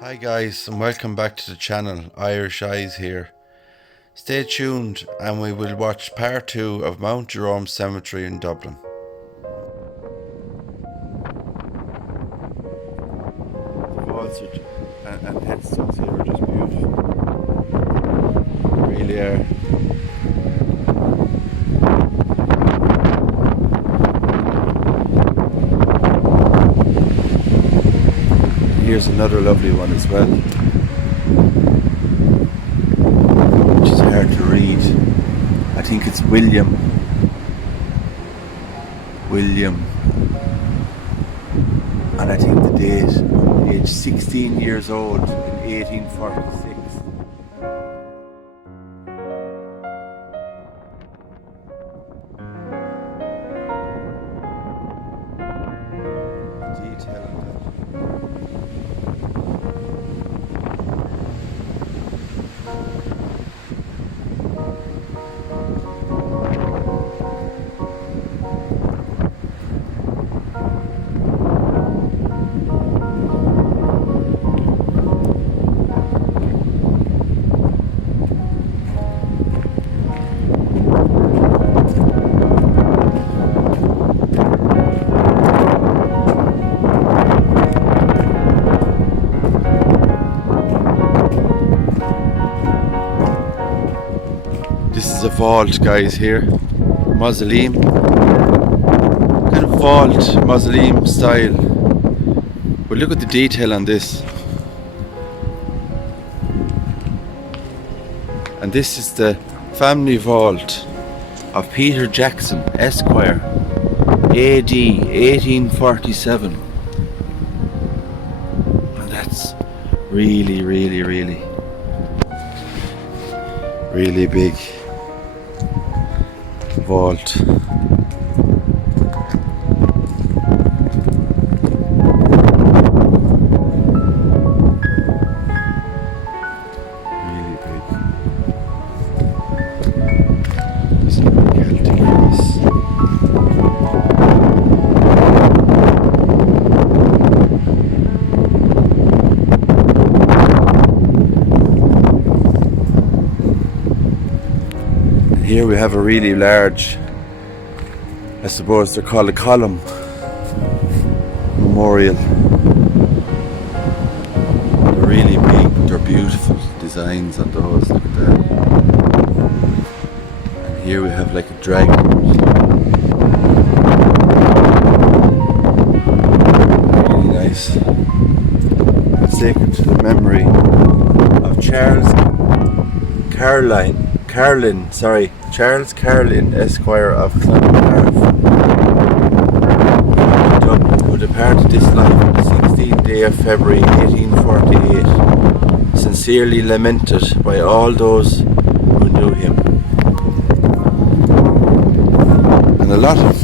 Hi guys, and welcome back to the channel. Irish Eyes here. Stay tuned and we will watch part 2 of Mount Jerome Cemetery in Dublin. The vaults and headstones here are just beautiful. They really are. Here's another lovely one as well, which is hard to read. I think it's William, and I think the date, age 16 years old in 1846. Detail on that. This is a vault, guys, here. Mausoleum. Kind of vault, mausoleum style. But look at the detail on this. And this is the family vault of Peter Jackson, Esquire, AD 1847. And that's really big vault. Really big. There's a Celtic cross. Here we have a really large, I suppose they're called a column memorial. They're really big, but they're beautiful designs on those. Look at that. And here we have like a dragon. Really nice. Sacred to the memory of Charles Carlin, Esquire of Clontarf, who departed this life on the 16th day of February 1848, sincerely lamented by all those who knew him. And a lot of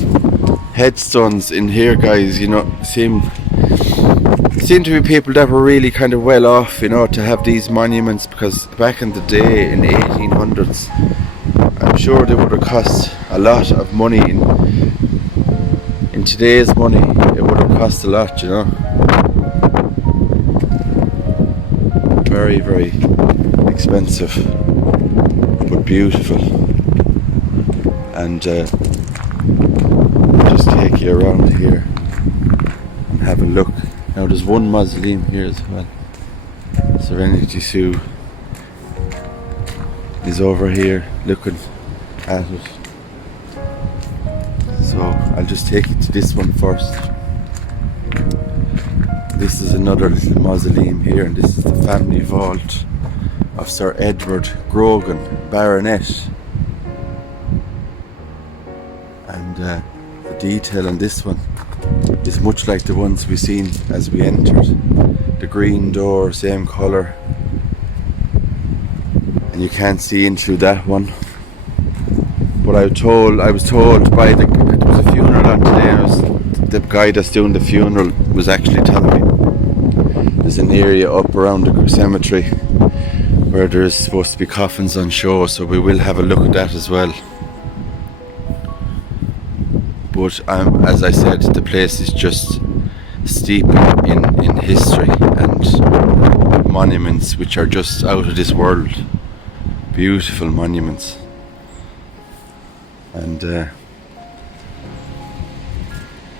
headstones in here, guys, you know, seem to be people that were really kind of well off, you know, to have these monuments, because back in the day, in the 1800s, I'm sure they would have cost a lot of money. In today's money, it would have cost a lot, you know. Very expensive, but beautiful. And just take you around here and have a look. Now there's one mausoleum here as well. Serenity Sue is over here looking at it. So I'll just take you to this one first. This is another little mausoleum here, and this is the family vault of Sir Edward Grogan, Baroness. And the detail on this one is much like the ones we seen as we entered. The green door, same colour, and you can't see in through that one. But I was told by there was a funeral on today, and the guy that's doing the funeral was actually telling me there's an area up around the cemetery where there's supposed to be coffins on show, so we will have a look at that as well. But as I said, the place is just steep in history, and monuments which are just out of this world. Beautiful monuments. And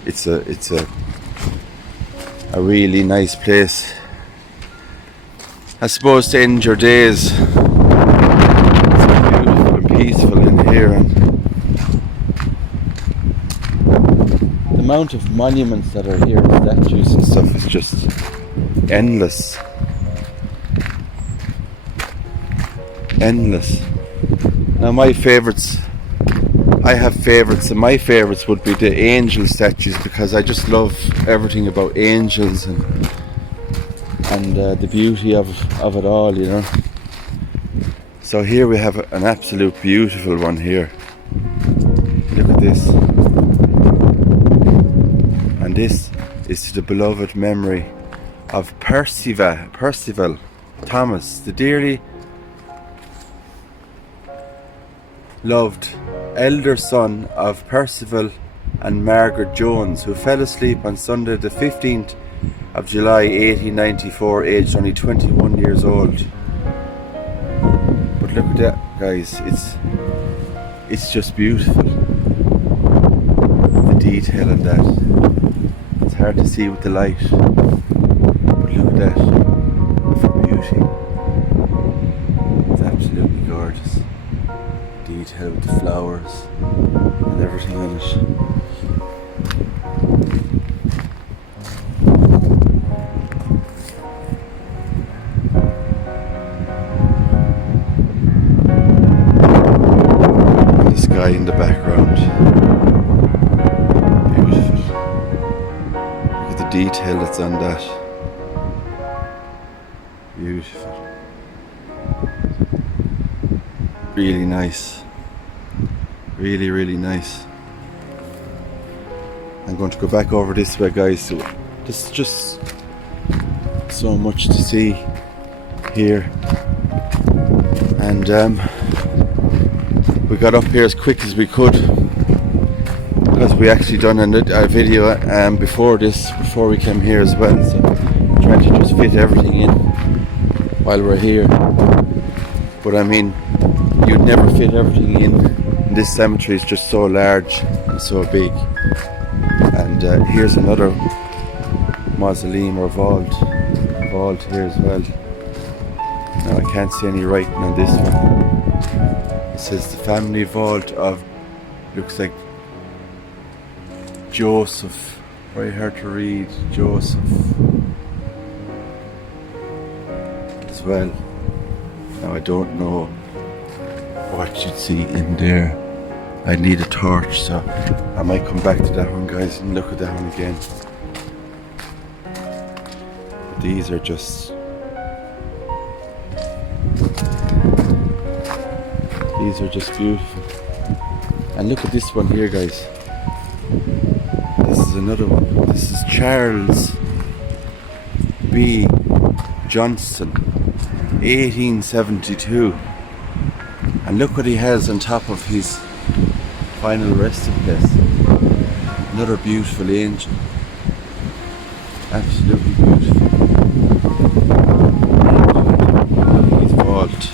it's a really nice place, I suppose, to end your days. It's beautiful and peaceful in here, and the amount of monuments that are here, statues and stuff, is just endless. Endless. Now my favourites, I have favourites, and my favourites would be the angel statues, because I just love everything about angels and the beauty of it all, you know. So here we have an absolute beautiful one here. Look at this. And this is to the beloved memory of Percival Thomas, the dearly loved elder son of Percival and Margaret Jones, who fell asleep on Sunday the 15th of July 1894, aged only 21 years old. But look at that, guys, it's just beautiful. The detail in that, it's hard to see with the light, but look at that for beauty. It's absolutely gorgeous. Detail with the flowers and everything on it. And the sky in the background. Beautiful. Look at the detail that's on that. Beautiful. Really nice. Really, really nice. I'm going to go back over this way, guys. So there's just so much to see here. And we got up here as quick as we could, because we actually done a video before we came here as well. So trying to just fit everything in while we're here. But I mean, you'd never fit everything in. This cemetery is just so large and so big. And here's another mausoleum or vault here as well. Now I can't see any writing on this one. It says the family vault of, looks like Joseph. Very hard to read. Joseph as well. Now I don't know what you'd see in there. I need a torch, so I might come back to that one, guys, and look at that one again. But these are just beautiful. And look at this one here, guys. This is another one. This is Charles B. Johnson, 1872. And look what he has on top of his final resting place. Another beautiful angel. Absolutely beautiful. His vault.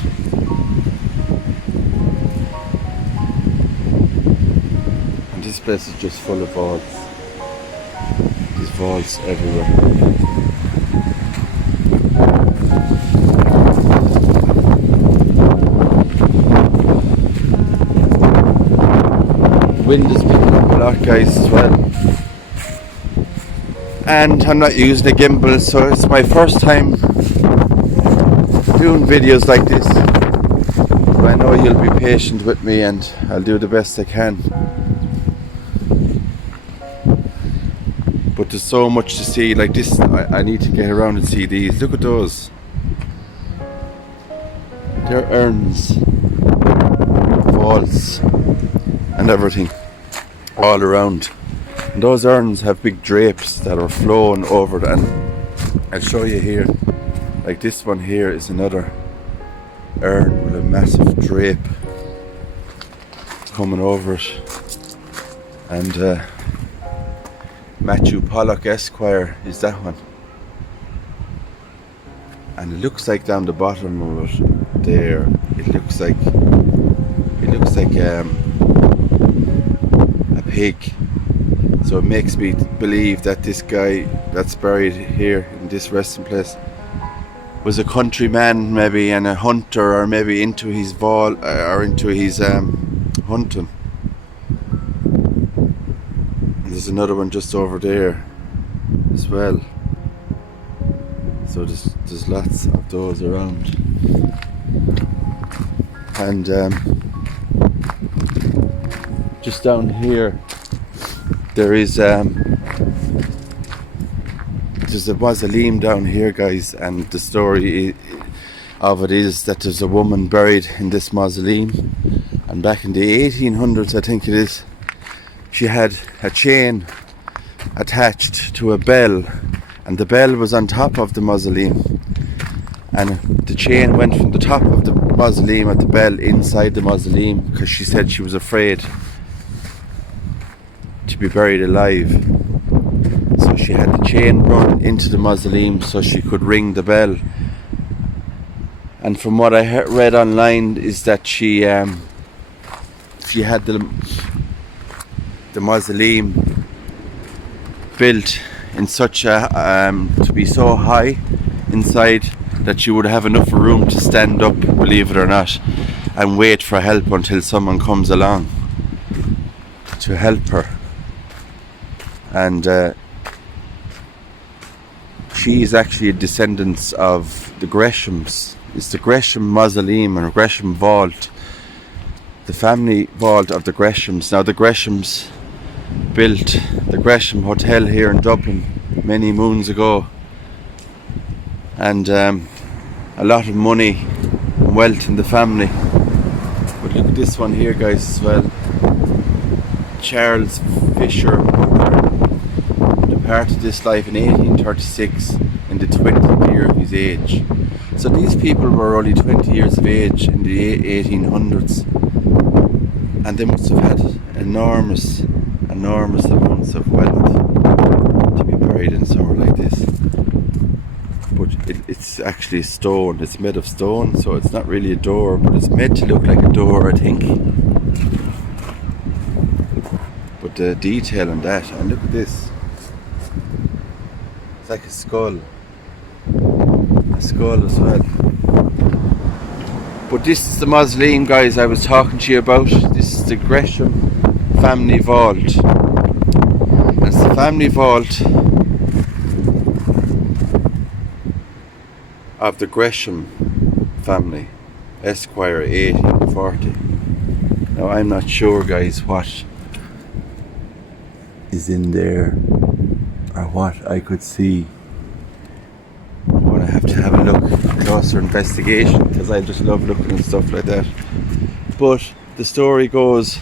And this place is just full of vaults. There's vaults everywhere. Wind is picking up a lot, guys, as well. And I'm not using a gimbal, so it's my first time doing videos like this. But I know you'll be patient with me, and I'll do the best I can. But there's so much to see, like this. I need to get around and see these. Look at those. They're urns, vaults, and everything all around. And those urns have big drapes that are flowing over it, and I'll show you here. Like this one here is another urn with a massive drape coming over it. And Matthew Pollock Esquire is that one. And it looks like down the bottom of it there, it looks like a pig. So it makes me believe that this guy that's buried here in this resting place was a countryman, maybe, and a hunter, or maybe into his or into his hunting. And there's another one just over there as well. So there's lots of those around. And just down here there is there's a mausoleum down here, guys, and the story of it is that there's a woman buried in this mausoleum, and back in the 1800s, I think it is, she had a chain attached to a bell, and the bell was on top of the mausoleum, and the chain went from the top of the mausoleum at the bell inside the mausoleum, because she said she was afraid to be buried alive. So she had the chain run into the mausoleum so she could ring the bell. And from what I read online is that she had the mausoleum built in such a to be so high inside that she would have enough room to stand up, believe it or not, and wait for help until someone comes along to help her. And she is actually a descendant of the Greshams. It's the Gresham Mausoleum and Gresham Vault, the family vault of the Greshams. Now the Greshams built the Gresham Hotel here in Dublin many moons ago, and a lot of money and wealth in the family. But look at this one here, guys, as well. Charles Fisher departed this life in 1836 in the 20th year of his age. So these people were only 20 years of age in the 1800s, and they must have had enormous amounts of wealth to be buried in somewhere like this. But it's actually stone. It's made of stone, so it's not really a door, but it's made to look like a door, I think. But the detail on that, and look at this. It's like a skull. A skull as well. But this is the mausoleum, guys, I was talking to you about. This is the Gresham family vault. That's the family vault of the Gresham family, Esquire, 1840. Now I'm not sure, guys, what is in there or what I could see. I'm going to have a look, closer investigation, because I just love looking at stuff like that. But the story goes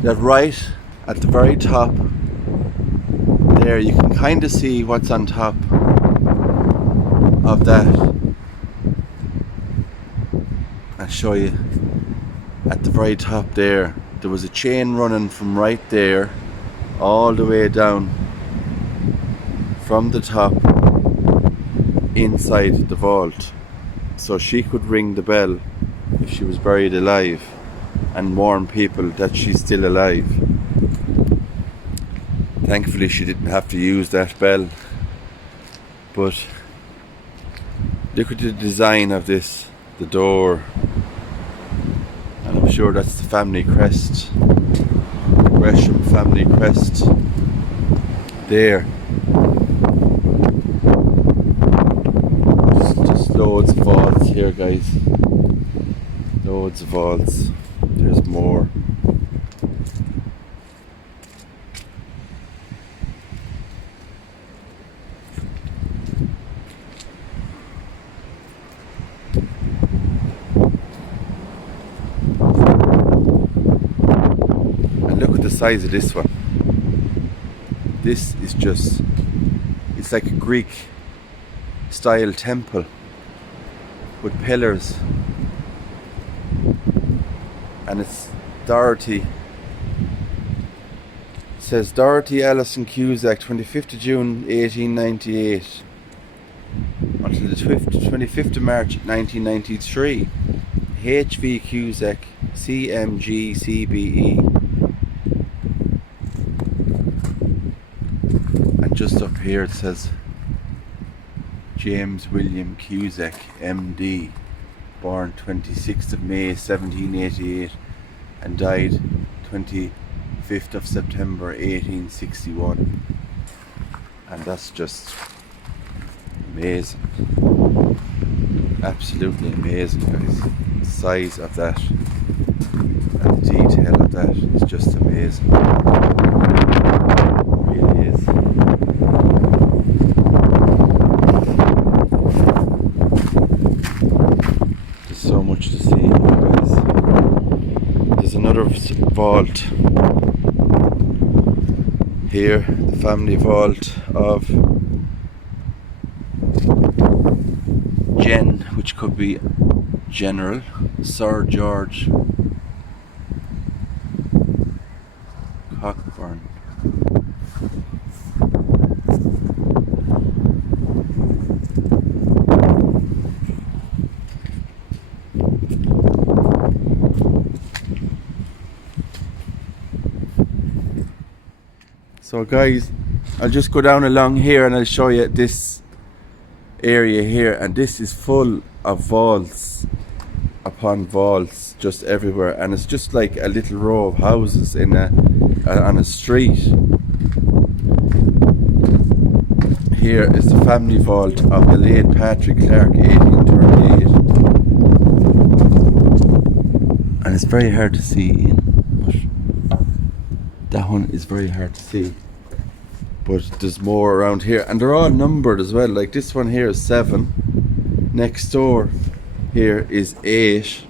that right at the very top there, you can kind of see what's on top of that. I'll show you. At the very top there was a chain running from right there all the way down from the top inside the vault, so she could ring the bell if she was buried alive and warn people that she's still alive. Thankfully she didn't have to use that bell. But look at the design of this, the door, and I'm sure that's the family crest, the Gresham family crest there. Just loads of vaults here, guys. Loads of vaults. There's more. And look at the size of this one. This is just, it's like a Greek style temple with pillars, and it's Dorothy. It says Dorothy Allison Cusack, 25th of June 1898. until the 25th of March 1993. HV Cusack CMG CBE. And just up here it says James William Cusack MD, born 26th of May 1788 and died 25th of September 1861. And that's just amazing. Absolutely amazing, guys. The size of that and the detail of that is just amazing. It really is. There's so much to see, guys. There's another vault here, the family vault of Gen, which could be General Sir George Cockburn. So guys, I'll just go down along here and I'll show you this area here, and this is full of vaults upon vaults just everywhere, and it's just like a little row of houses in on a street. Here is the family vault of the late Patrick Clark, 1838, and it's very hard to see in, but that one is very hard to see. But there's more around here, and they're all numbered as well. Like this one here is 7. Next door here is 8.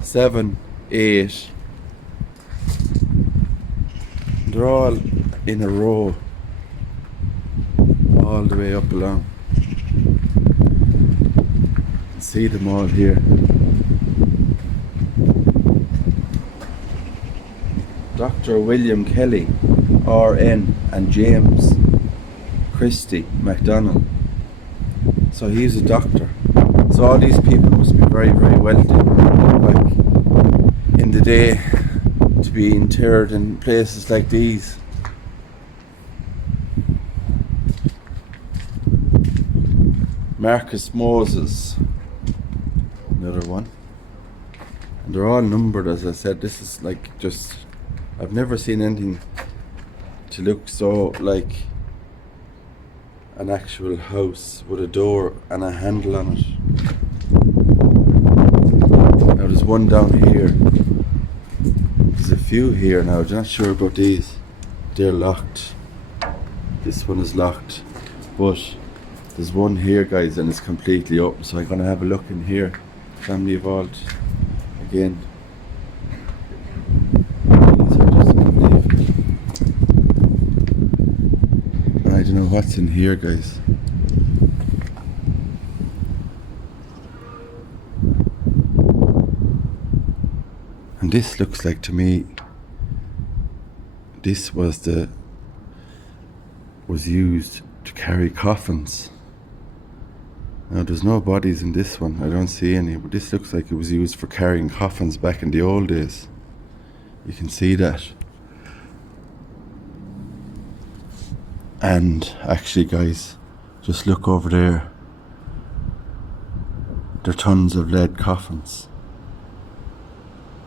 7, 8. They're all in a row, all the way up along. You can see them all here. Dr. William Kelly, RN, and James Christie MacDonald. So he's a doctor. So all these people must be very, very wealthy back in the day to be interred in places like these. Marcus Moses, another one. And they're all numbered, as I said. This is like just, I've never seen anything to look so like an actual house with a door and a handle on it. Now there's one down here. There's a few here now. I'm not sure about these. They're locked. This one is locked. But there's one here, guys, and it's completely open. So I'm going to have a look in here. Family vault again. I don't know what's in here, guys. And this looks like, to me, this was used to carry coffins. Now there's no bodies in this one, I don't see any, but this looks like it was used for carrying coffins back in the old days. You can see that. And actually, guys, just look over there. There are tons of lead coffins.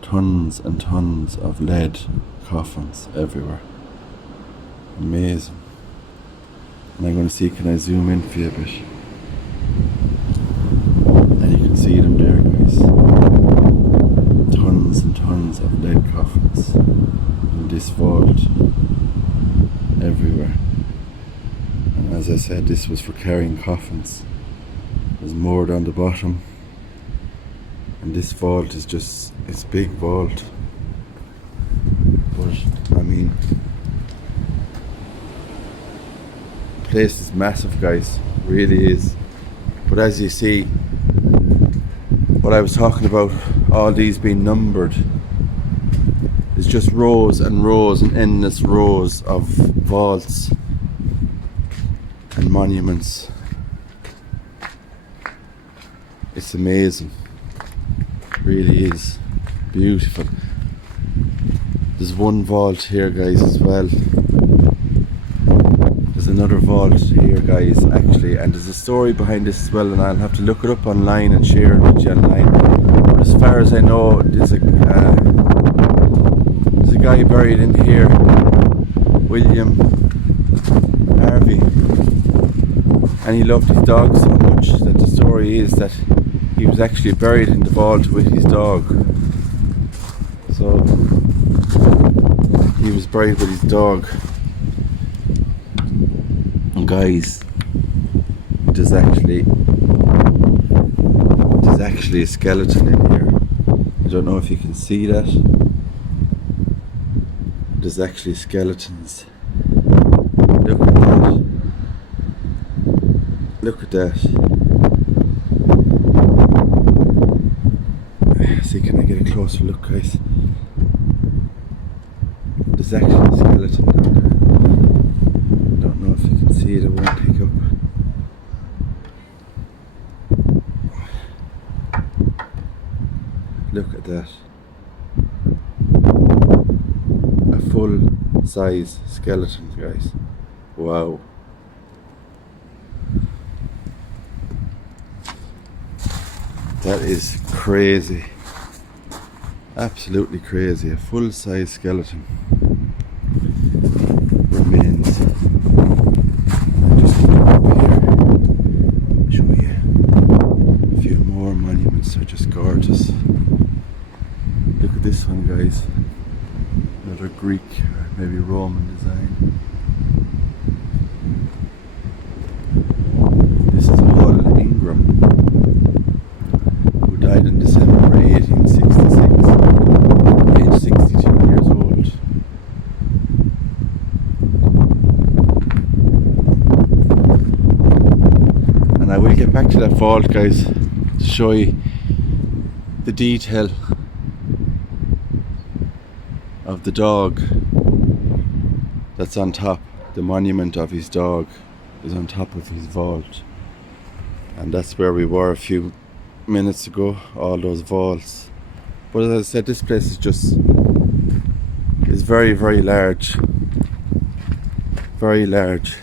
Tons and tons of lead coffins everywhere. Amazing. And I'm going to see, can I zoom in for you a bit? And you can see them there, guys. Tons and tons of lead coffins in this vault everywhere. And as I said, this was for carrying coffins. There's more down the bottom. And this vault is just, it's a big vault. But, I mean, the place is massive, guys. It really is. But as you see, what I was talking about, all these being numbered, is just rows and rows and endless rows of vaults and monuments It's amazing. It really is. Beautiful. There's one vault here, guys, as well. There's another vault here, guys, actually, and there's a story behind this as well, and I'll have to look it up online and share it with you online. But as far as I know, there's a guy buried in here, William Harvey, and he loved his dog so much that the story is that he was actually buried in the vault with his dog. So he was buried with his dog. And guys, there's actually a skeleton in here. I don't know if you can see that. There's actually skeletons. Look at that. Look at that. See, can I get a closer look, guys? There's actually a skeleton down there. I don't know if you can see it, I won't pick up. Look at that. A full size skeleton, guys. Wow. That is crazy. Absolutely crazy. A full size skeleton remains. I'll just go up here, show you a few more monuments. Are just gorgeous. Look at this one, guys. Another Greek or maybe Roman design. This is Hull Ingram, who died in December 1866, age 62 years old. And I will get back to that vault, guys, to show you the detail of the dog that's on top. The monument of his dog is on top of his vault, and that's where we were a few minutes ago, all those vaults. But as I said, this place is very, very large. Very large.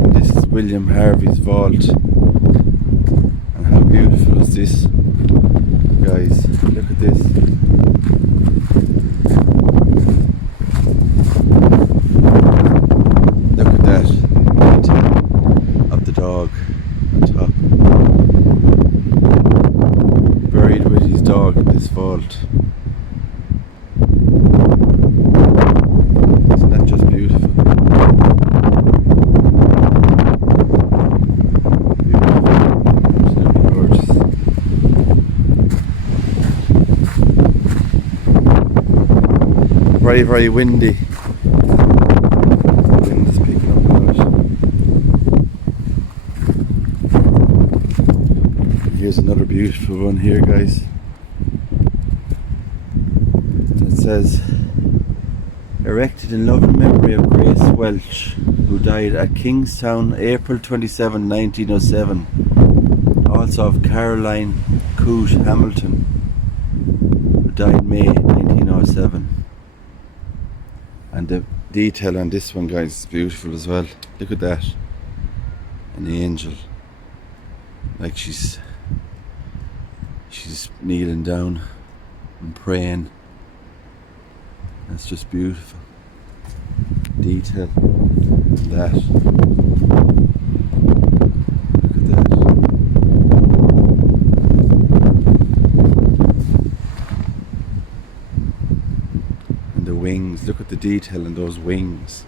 And this is William Harvey's vault. And how beautiful is this, guys? Look at this. Look at that detail of the dog on top. Buried with his dog in this vault. Isn't that just beautiful? Beautiful. Absolutely gorgeous. Very, very windy. The wind is picking up a lot. Here's another beautiful one here, guys. And it says, erected in loving memory of Grace Welch, who died at Kingstown April 27, 1907. Also of Caroline Coote Hamilton, who died May 1907. And the detail on this one, guys, is beautiful as well. Look at that. An angel. Like she's kneeling down and praying. That's just beautiful. Detail. That. Look at that. And the wings. Look at the detail in those wings.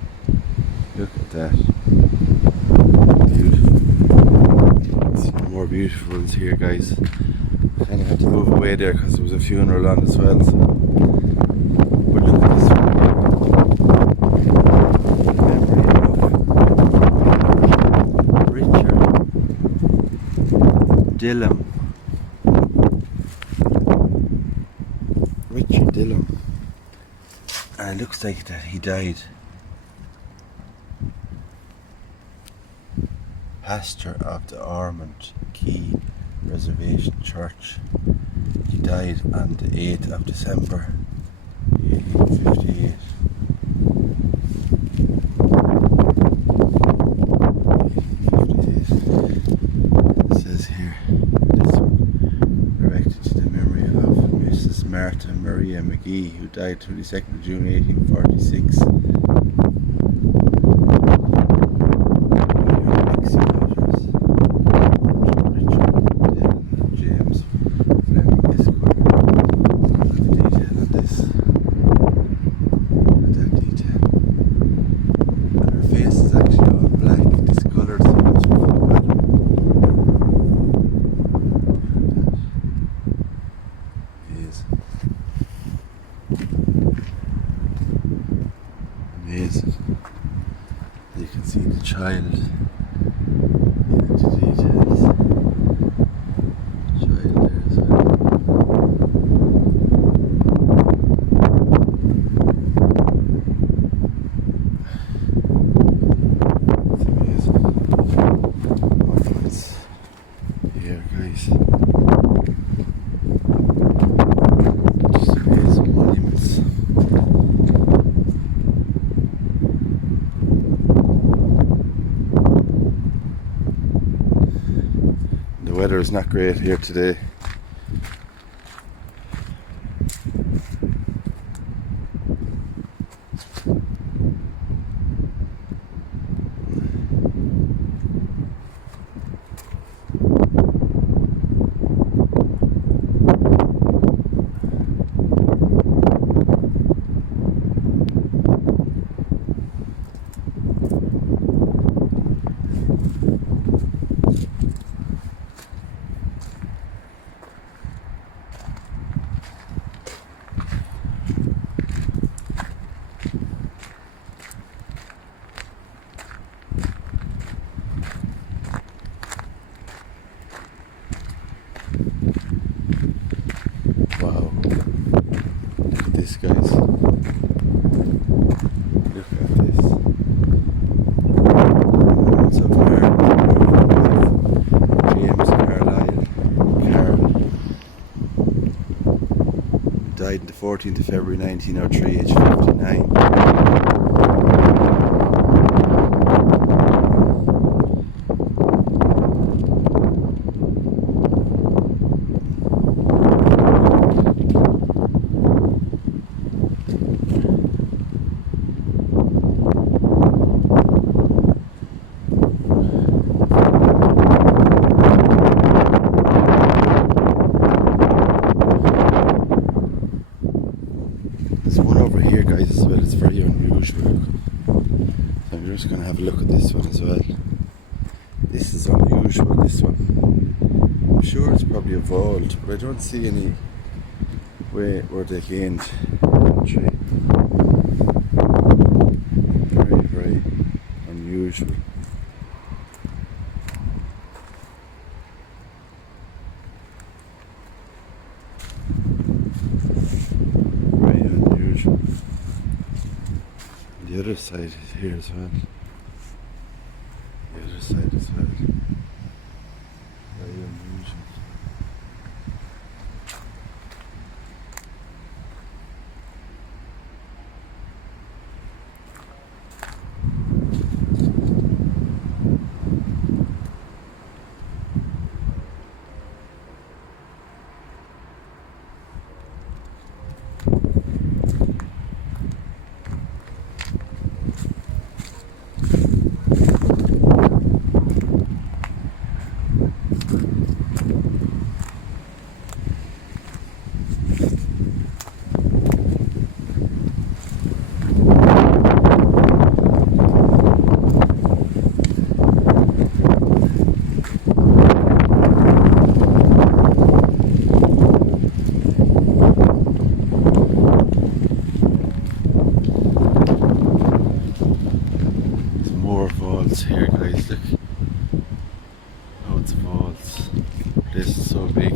Look at that. Beautiful. Some more beautiful ones here, guys. And I had to move away there because there was a funeral on as well. So. But look at this one here. Memory of Richard Dillon. Richard Dillon. And it looks like that he died pastor of the Ormond Key Reservation Church. He died on the 8th of December 1858. It says here, this one, erected to the memory of Mrs. Martha Maria McGee, who died 22nd of June 1846. Amazing. You can see the child into details. Child there as well. It's amazing. Monuments here, guys. Just amazing monuments. The weather is not great here today. Wow, look at this, guys. Look at this. So James Carlisle Carroll died on the 14th of February 1903, age 59. There's one over here, guys, as well. It's very unusual. So I'm just going to have a look at this one as well. This is unusual, this one. I'm sure it's probably a vault, but I don't see any way where they gained entry. Very, very unusual. The other side is here as well. The other side as well. Very unusual. Here, guys, look, loads of vaults. This is so big.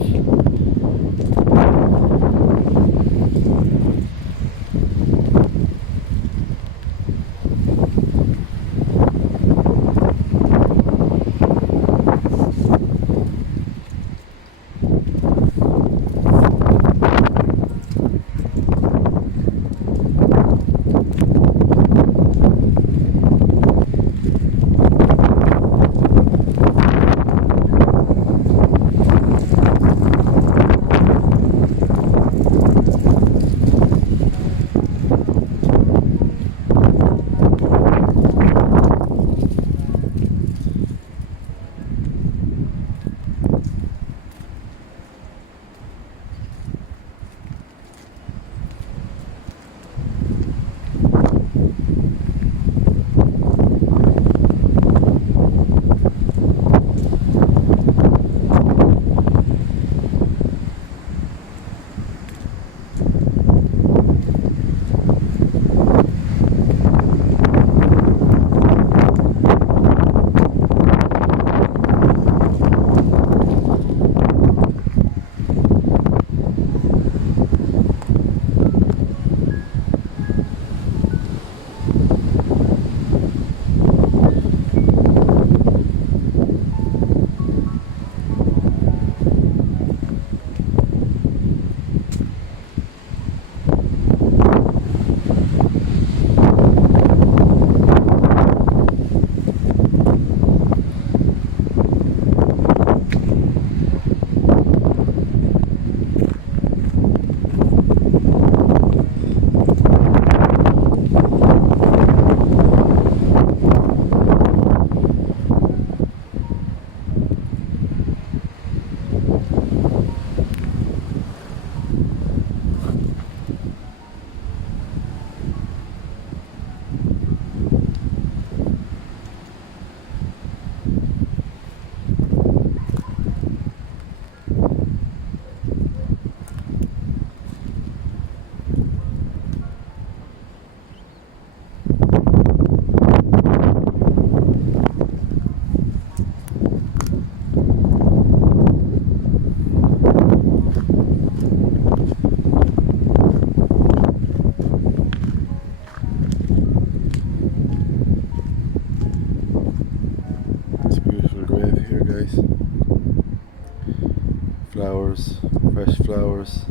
flowers.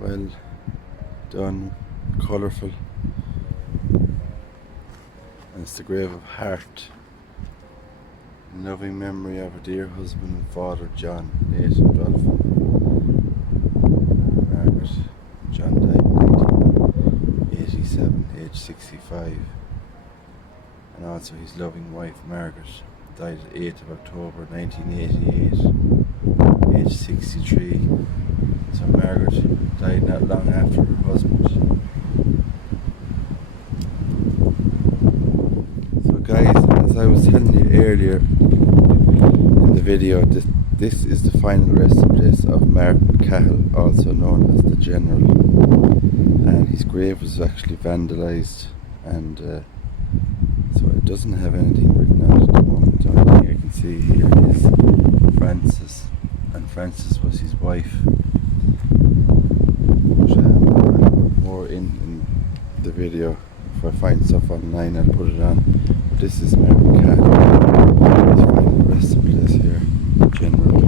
Well done, colourful. And it's the grave of Hart, in loving memory of her dear husband and father John, late in Dolphin. Margaret. John died in 1987, aged 65. And also his loving wife Margaret died 8th of October 1988, aged 63. So Margaret died not long after her husband. So guys, as I was telling you earlier in the video, this is the final resting place of Martin Cahill, also known as the General. And his grave was actually vandalised, and so it doesn't have anything written on it at the moment. The only thing I can see here is Francis, and Francis was his wife. But I'll put more in the video. If I find stuff online, I'll put it on. But this is Martin Cahill, his final resting place here, General.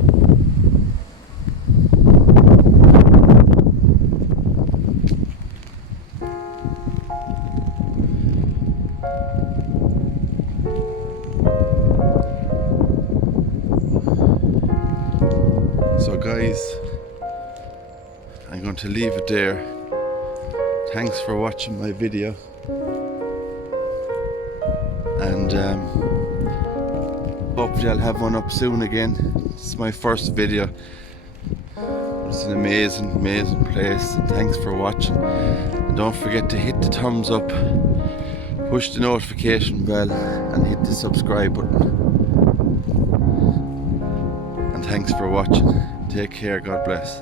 So guys, I'm going to leave it there. Thanks for watching my video, and hopefully I'll have one up soon again. It's my first video. It's an amazing place, and thanks for watching. And don't forget to hit the thumbs up, push the notification bell, and hit the subscribe button. And thanks for watching. Take care, God bless.